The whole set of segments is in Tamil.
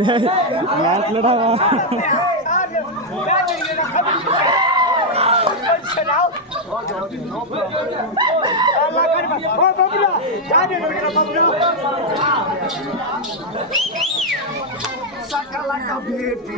நேரத்துலடா Sakalaka baby.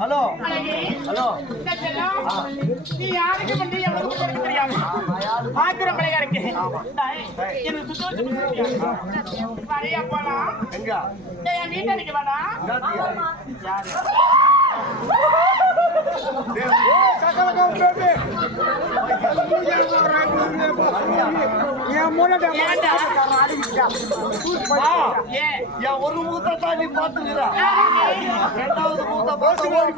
ஹலோ ஹலோ நீ யாருக்கு பண்ணி எவ்வளவு தெரியாம பாக்குற பிள்ளையாருக்கு எனக்கு வரையா போலாம் எங்க என் வீட்டை நிக்க வேணாம் ஒரு முகத்தை நீ பாத்துக்கிறா ரெண்டாவது முகத்தை பார்த்து ஓடி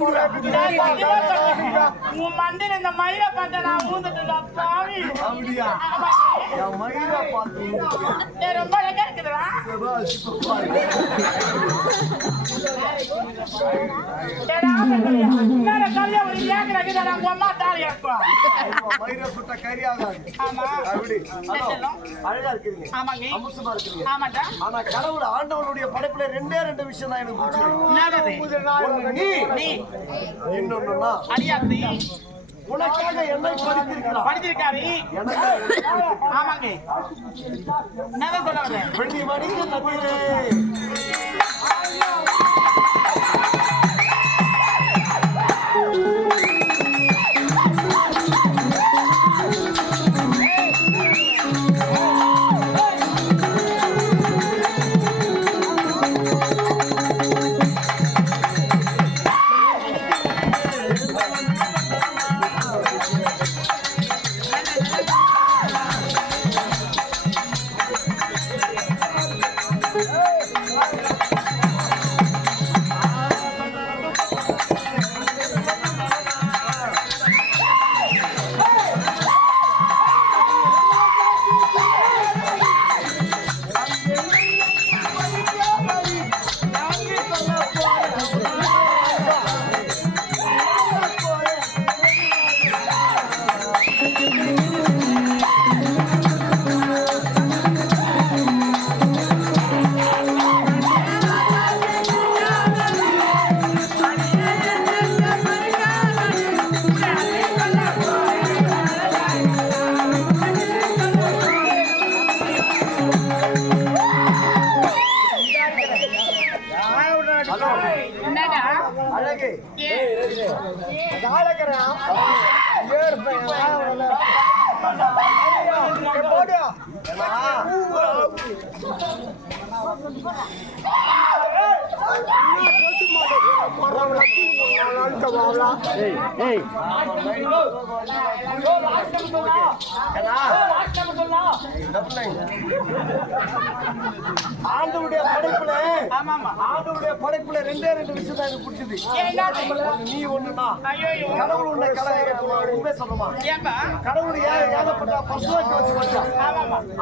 உன் மண்டில இந்த மயில பார்த்த நான் ஊந்துட்டு பாவி அப்படியா என் மயில பார்த்து ரொம்ப அழகா இருக்குதுடா மயிரை சுட்ட கறியாகாது அழகா இருக்கிறீங்க அமுசமா இருக்கிறீங்க ஆனா கடவுள் ஆண்டவனுடைய படைப்புல ரெண்டு விஷயம் தான் எனக்கு பிடிச்சது நீ இன்னொன்னுன்னா உனக்காக என்னை படித்திருக்காரு ஆமாங்க என்ன சொல்ல வரேன் பெண்ணி மணிக்கு நதிரே ஆண்டவருடைய படைப்புல ரெண்டு விஷயம் தான் எனக்கு பிடிச்சது. நீ ஒண்ணுனா கடவுள் உன்னை உண்மை சொல்லணுமா? கடவுள் ஏகப்பட்ட பர்சனாலிட்டி வச்சு படிச்சான்.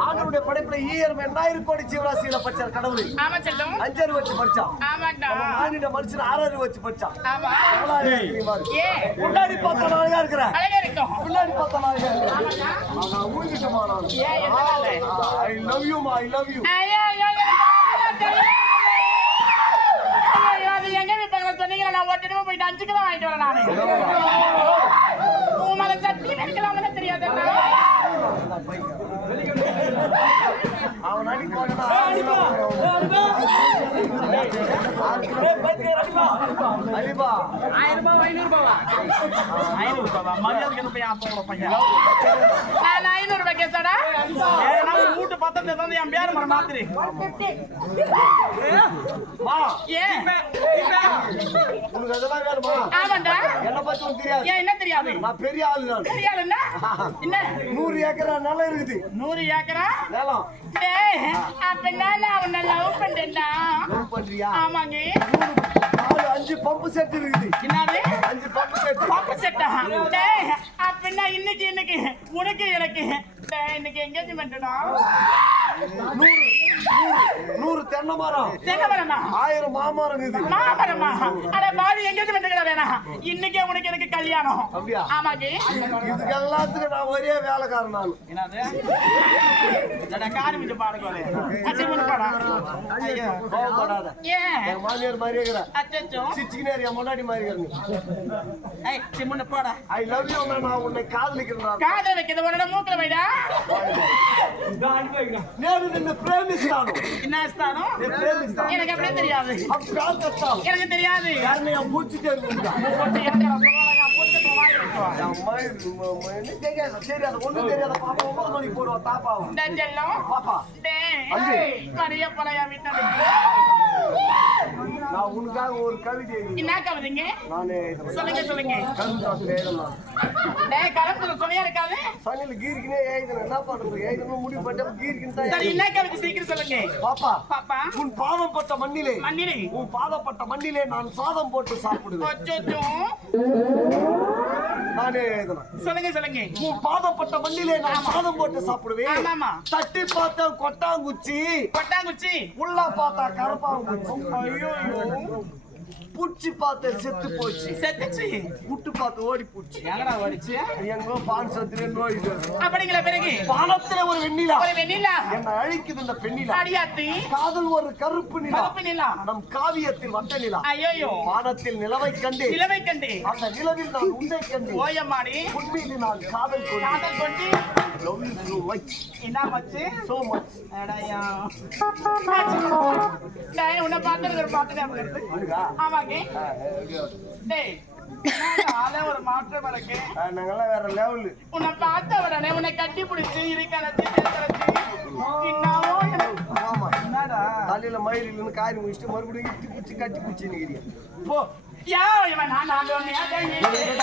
ஆண்டவருடைய படைப்புல ஈயர் 8000 கோடி ஜீவராசிகளை படிச்சார் கடவுள். 5 வச்சு படிச்சான். மாநில மனுஷன் 6 வச்சு படிச்சான். முன்னாடி பார்த்தா அழகா இருக்கிற பின்னாடி பார்த்தா அழகா இருக்கிறேன். I love you ma, I love you. எங்க வீட்டுல சொன்னீங்க நான் ஓட்டிட்டு போயிட்டு 5 கிலோ வாங்கிட்டு வரேன் நானு. உன் மேல சத்தி நினைக்கிறாங்கன்னு தெரியாது. அவன் அடி போனா அலிபா 1000 ரூபாய் 500 ரூபாய் மரியாதைக்கு போய் ஆப்போட பையன் நான் 500 ரூபாய் கேட்டடா ஏன்னா மூட்டு பத்தத்தை வந்து என் பேர் மர மாத்திரி வா ஏ உனக்கு அதெல்லாம் வேணுமா? ஆமாடா என்ன பத்தி உனக்கு தெரியாது. ஏன் என்ன தெரியாது? நான் பெரிய ஆளு நான். தெரியாதுன்னா என்ன? 100 ஏக்கரா நிலம் இருக்குது. 100 ஏக்கரா நிலம். டேய், அப்ப நான் அவனை லவ் பண்றேன்டா. லவ் பண்றியா? ஆமாங்க. 5 பம்பு செட் இருக்குது. என்னது? 5 பம்பு செட். பம்பு செட்டா? டேய், அப்ப நான் இன்னைக்கு உனக்கு எனக்கு டேய், இன்னைக்கு எங்கேஜ்மென்ட்டா? 100 தென்னை மரம். தென்னை மரமா? 1000 மாமரம் இருக்குது. மாமரமா? அட பாவி, எங்கேஜ்மென்ட் கூட வேணாம். இன்னைக்கே உனக்கு எனக்கு கல்யாணம். அப்படியா? ஆமாங்க. இதுக்கு எல்லாத்துக்கும் நான் ஒரே வேலைக்காரன் நான். என்னது? டடா காரி மிஞ்ச பாடுகோலே. அச்சமன பாடா. ஐயோ, கோவப்படாத. ஏன்? என் மாமியார் மாதிரி இருக்கிற. அச்சச்சோ. சிச்சிக்கினே என் முன்னாடி மாதிரி இருக்கிற. ஏய், சிம்மன பாடா. ஐ லவ் யூ நான் உன்னை காதலிக்கிறேன். காதல வைக்கிறது உன்னோட மூக்குல வைடா. నేను నిన్ను ప్రేమిస్తాను. என்ன ஸ்தானம்? నేను ప్రేమిస్తాను. எனக்கு அப்படியே தெரியாது. अब प्यार करता हूं. எனக்கு தெரியாது. यारने हम पूछ தெரியுங்க. போட்டு ஏக்கற போவாங்க, போட்டு போவாங்க இருக்கோ. அம்மாய் தெரியாது ஒண்ணும் தெரியாத பாப்பா 9 மணிக்கு போடுவா தாப்பாவும். டஞ்செல்லம். பாப்பா டேய், கரிய பழைய வீட்டை நான் உனக்காக ஒரு கவிதை எழுதி என்ன கவிதைங்க? நானே சொல்லுங்க. கருந்தாத்துல எழுதலாம். டேய், கலந்து சொல்லியா இருக்காது? சனில கீர்க்கினே எழுதுறேன். என்ன பண்றது? எழுதணும் முடிவு பண்ணிட்டு கீர்க்கின்னு தான் சரி, என்ன கவிதை சீக்கிரம் சொல்லுங்க. பாப்பா பாப்பா, உன் பாதம் பட்ட மண்ணிலே மண்ணிலே உன் பாதப்பட்ட மண்ணிலே நான் சாதம் போட்டு சாப்பிடுவேன். அச்சச்சோ. நானே எழுதணும். சொல்லுங்க. உன் பாதப்பட்ட மண்ணிலே நான் சாதம் போட்டு சாப்பிடுவேன். ஆமாமா. தட்டி பார்த்தா கொட்டாங்குச்சி, கொட்டாங்குச்சி. உள்ள பார்த்தா கரப்பாங்குச்சி, ஐயோ, புடிச்சு பார்த்த செத்து போச்சு, செத்துச்சு. புட்டு பார்த்து ஓடி போச்சு. எங்கடா ஓடிச்சு? எங்கோ பான் சத்திரே நோயிட்டு அப்படிங்கிற பிறகு பானத்துல ஒரு வெண்ணிலா ஒரு வெண்ணிலா என்ன அழிக்குது. இந்த பெண்ணிலா அடியாத்தி காதல் ஒரு கருப்பு நிலா, கருப்பு நிலா. நம் காவியத்தில் வட்ட நிலா. ஐயோ, வானத்தில் நிலவை கண்டே, நிலவை கண்டு அந்த நிலவில் நான் உன்னை கண்டே, ஓயம்மாடி உண்மையில் நான் காதல் கொண்டேன். காதல் கொண்டு Love you so much, என்ன மச்சு? so much. அடையா. டேய், உன்னை பார்த்து ஒரு பாட்டு ஞாபகம் வருது. இருக்கா? ஆமாங்க. டேய், ஆளே ஒரு மாற்றம் இருக்கு. நாங்கெல்லாம் வேற லெவலு. உன்னை பார்த்த உடனே உன்னை கட்டி பிடிச்சி இருக்கறச்சு என்னவோ எனக்கு. ஆமா, என்னடா தலையில மயில் இல்லைன்னு காரி முடிச்சுட்டு மறுபடியும் இட்டு குச்சி கட்டி குச்சி நிக்கிறீங்க. போ. யா இவன் நான்